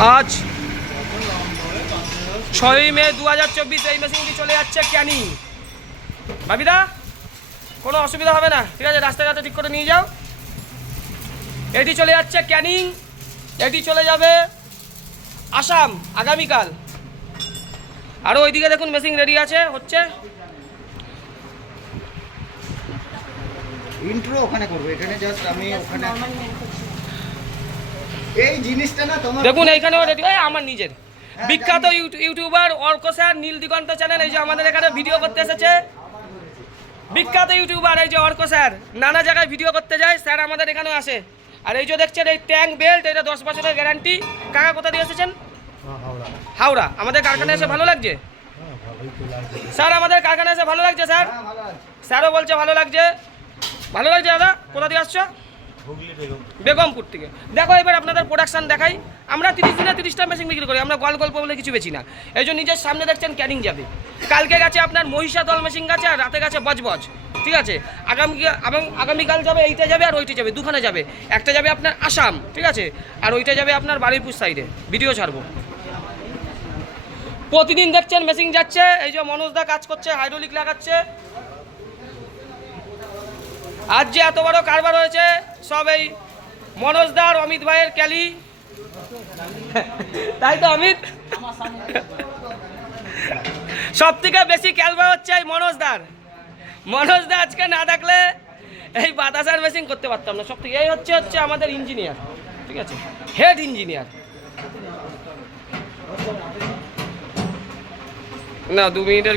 আজ 6 মে 2024 এই মেশিনটি চলে যাচ্ছে ক্যানিং। ভাবিদা কোনো অসুবিধা হবে না, ঠিক আছে, রাস্তাঘাটে ঠিক করে নিয়ে যাও। এটি চলে যাচ্ছে ক্যানিং, এটি চলে যাবে আসাম আগামীকাল। আরও ওইদিকে দেখুন মেশিন রেডি আছে, হচ্ছে ইন্ট্রো ওখানে করব, এখানে জাস্ট আমি ওখানে এই জিনিসটা না তোমার দেখুন এইখানেও রেডি। আমার নিজের বিখ্যাত ইউটিউবার অর্ক স্যার, নীল দিগন্ত চ্যানেল, এই যে আমাদের এখানে ভিডিও করতে এসেছে। বিখ্যাত ইউটিউবার এই যে অর্ক স্যার, নানা জায়গায় ভিডিও করতে যায়, স্যার আমাদের এখানেও আসে। আর এই যে দেখছেন এই ট্যাঙ্ক বেল্ট, এটা 10 বছরের গ্যারান্টি। কাকা কোথা দিয়ে এসেছেন? হাওড়া। আমাদের কারখানায় এসে ভালো লাগছে স্যার? আমাদের কারখানায় এসে ভালো লাগছে স্যার? স্যারও বলছে ভালো লাগছে। ভালো লাগছে দাদা? কোথা দিয়ে আসছো? বেগমপুর থেকে। দেখো এবার আপনাদের প্রোডাকশান দেখাই। আমরা 30 দিনে 30টা মেশিন বিক্রি করি, আমরা গল্প বলে কিছু বেছি না। এই যে নিজের সামনে দেখছেন ক্যানিং যাবে, কালকে গেছে আপনার মহিষাদল মেশিন গেছে, আর রাতে গেছে বজবজ, ঠিক আছে। আগামীকাল যাবে, এইটা যাবে আর ওইটা যাবে, দুখানে যাবে। একটা যাবে আপনার আসাম, ঠিক আছে, আর ওইটা যাবে আপনার বারুইপুর সাইডে। ভিডিও ছাড়বো। প্রতিদিন দেখছেন মেশিন যাচ্ছে। এই যে মনোজদা কাজ করছে, হাইড্রোলিক লাগাচ্ছে। আজ যে এত বড় কারবার হয়েছে সব এই মনোজদার, অমিত ভাইয়ের ক্যালি, তাই তো অমিত? সব থেকে বেশি কারবার হচ্ছে এই মনোজদার। মনোজদা আজকে না থাকলে এই বাতাসার মেশিন করতে পারতাম না। সব থেকে এই হচ্ছে আমাদের ইঞ্জিনিয়ার, ঠিক আছে, হেড ইঞ্জিনিয়ার। না 2 মিনিটের